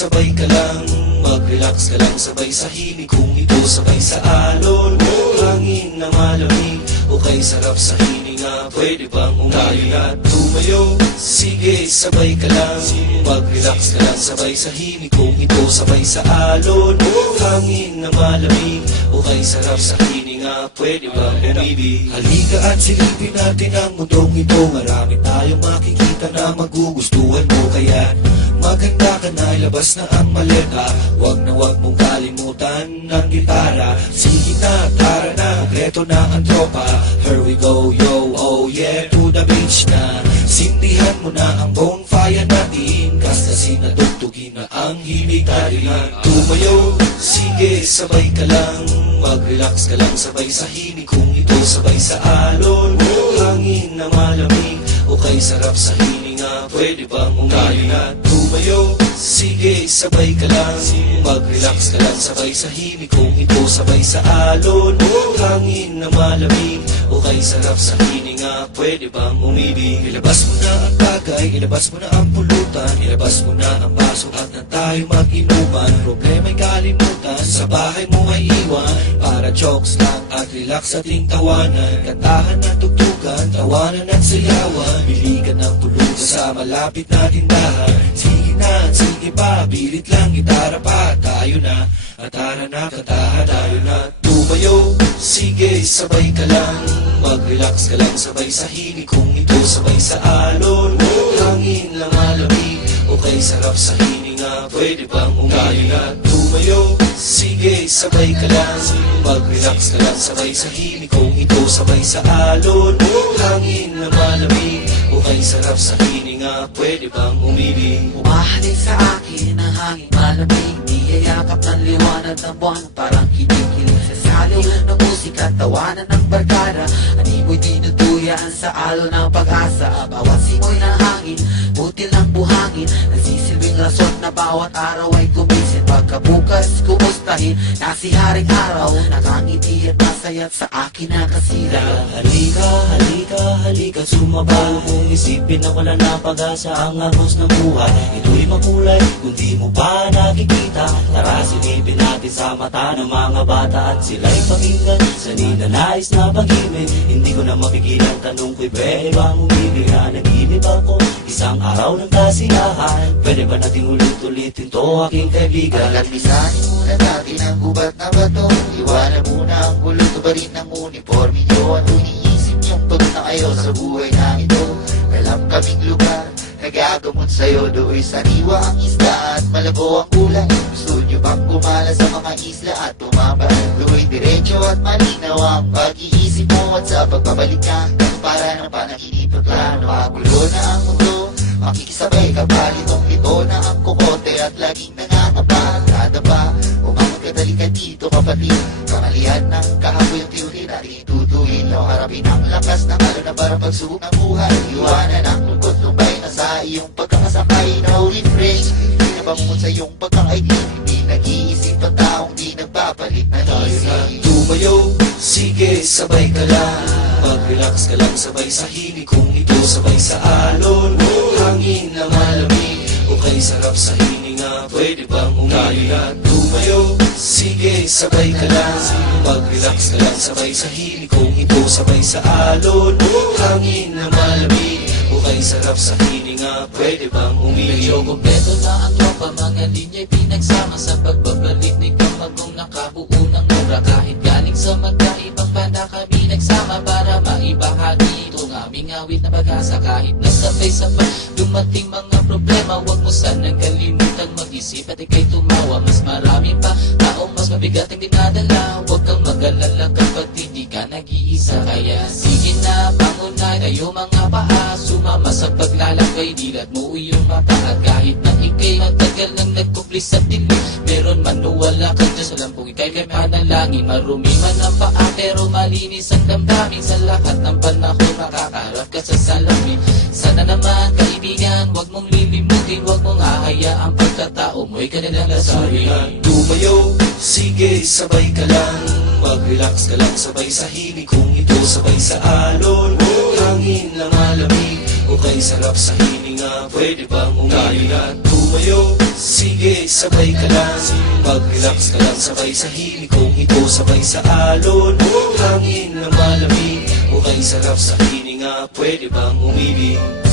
sabay ka lang, mag-relax ka lang, sabay sa himig. Kung ito sabay sa alon, hangin na malamig, o kay sarap sa hininga, pwede bang umayon at tumayo? Sige, sabay ka lang, mag-relax ka lang, sabay sa himig. Kung ito sabay sa alon, hangin na malamig, o kay sarap sa hininga, pwede bang umibig? Halika at silipin natin ang mundong ito. Marami tayong makikita na magugustuhan mo, kaya maganda ka na, ilabas na ang maleta. Wag na wag mong kalimutan ng gitara. Sige na, tara na, kompleto na ang tropa. Here we go, yo, oh yeah, to the beach na. Sindihan mo na ang bonfire natin, kastasin na tugtugin na ang himig natin. Tumayo, sige, sabay ka lang, mag-relax ka lang, sabay sa himig. Kung ito sabay sa alon, hangin na malamig, o kay sarap sa hininga, pwede bang umayon at tumayo? Sige, sabay ka lang, mag-relax ka lang, sabay sa himig. Kung ito sabay sa alon, hangin na malamig, o kay sarap sa hininga, pwede bang umibig? Ilabas mo na ang bagay, ilabas mo na ang pulutan, ilabas mo na ang baso at na tayo mag-inuman. Problema'y kalimutan, sa bahay mo ay iwan, para jokes lang at relax ating tawanan. Kantahan at tugtugan, tawanan at sayawan, bili ka ng pulutan sa malapit na tindahan. Sige na, sige pa, bilit lang, gitara pa, tayo na, at tara na, kantahan tayo na. Tumayo, sige, sabay ka lang, mag-relax ka lang, sabay sa himig. Kung ito sabay sa alon, hangin lang malamig, o kay sarap sa hininga, pwede bang umayon at tumayo? Sige, sabay ka lang, mag-relax ka lang, sabay sa himig. Kung ito sabay sa alon, hangin lang malamig, o kay sarap sa hininga, pwede bang umibig? Umahalin sa akin ang hangin malamig, niyayakap ng liwanag ng buwan, parang kinikilig sa saliw ng musika, tawanan ng barkada. Animoy dinuduyaan sa alon ng pag-asa, bawat simoy ng hangin, butil ng buhangin, nagsisilbing rason na bawat araw ay gumising. Pagkabukas kumustahin na si haring araw, nakangiti at masaya't sa akin nakasira. Halika, halika, halika, sumabay mong isipin na wala na pag-asa ang agos ng buhay. Ito'y makulay kung di mo pa nakikita. Tara, silipin natin sa mata ng mga bata at sila'y pakinggan sa ninanais na pag-ibig. Hindi ko na mapigilan, tanong ko'y pwede bang umibig? Nag-ibig ako isang araw ng kasiyahan, pwede ba nating ulit-ulitin to, aking kaibigan? Pagkatmisanin muna natin ang gubat na bato, iwanan muna ang gulo, tubarin ng uniforme nyo. Ano iniisip niyong pag na kayo sa buhay na ito? Alam kaming lugar, nagagamot sa'yo, do'y sariwa ang isda at malabo ang kulay. Gusto nyo bang gumala sa mga isla at tumambay? Do'y diretso at malinaw ang pag-iisip mo, at sa pagbabalik ka, para ng panaginip at plano. Magulo na ang mundo, makikisabay ka, balitong ito na ang kukote at laging nangangapa. Nadapa, umangat ka, dali ka dito kapatid, kamalian ng kahaboy ang tiyuhin at itutuhin mo. Harapin ang lakas ng halo na para pagsubok ng buhay, iwanan ang lungkot, lumbay na sa iyong pagkakasakay. Na refresh, hindi na bangungot sa iyong pagkakaiglig, hindi nag-iisip ang taong di nagpapalit na isip. Tumayo, sige, sabay ka lang, mag-relax ka lang, sabay sa himig. Kung ito sabay sa alon, hangin na malamig, o kay sarap sa hininga, pwede bang umayon at tumayo? Sige, sabay ka lang, mag-relax ka lang, sabay sa himig. Kung ito sabay sa alon, hangin na malamig, o kay sarap sa hininga, pwede bang umibig? Medyo kompleto na ang tropa, mga linya'y pinagsama sa pagbabalik ni Kamagong nakabuo ng mura. Kahit galing sa magkaibang banda kami nagsama para maibahagi itong aming awit na pag-asa. Kahit nasabay-sabay dumating mga problema, wag mo sanang kalimutang mag-isip at ika'y tumawa. Mas marami pa taong mas mabigat ang dinadala, wag kang mag-alala kapag di ka nag-iisa. Kaya sige na, bangon na kayo mga paa, sumama sa paglalakbay, dilat mo iyong mata. At kahit na ika'y matagal nang nagkuplis sa dilim, meron man o wala ka Diyos, alam kong ika'y may panalangin. Marumi man ang paa pero malinis ang damdamin, sa lahat ng panahon makakarap ka sa salamin. Sana naman kaibigan, wag mong lilimutin, wag mong hahayaang pagkatao mo'y kanilang lasarin. Tumayo, sige, sabay ka lang, mag-relax ka lang, sabay sa himig. Kung ito sabay sa alon, hangin lang malamig, o kay sarap sa hininga, pwede bang umayon at tumayo? tumayo. Sige, sabay ka lang, mag-relax ka lang, sabay sa himig kung ito, sabay sa alon. Hangin na malamig, o kay sarap sa hininga, pwede bang umibig?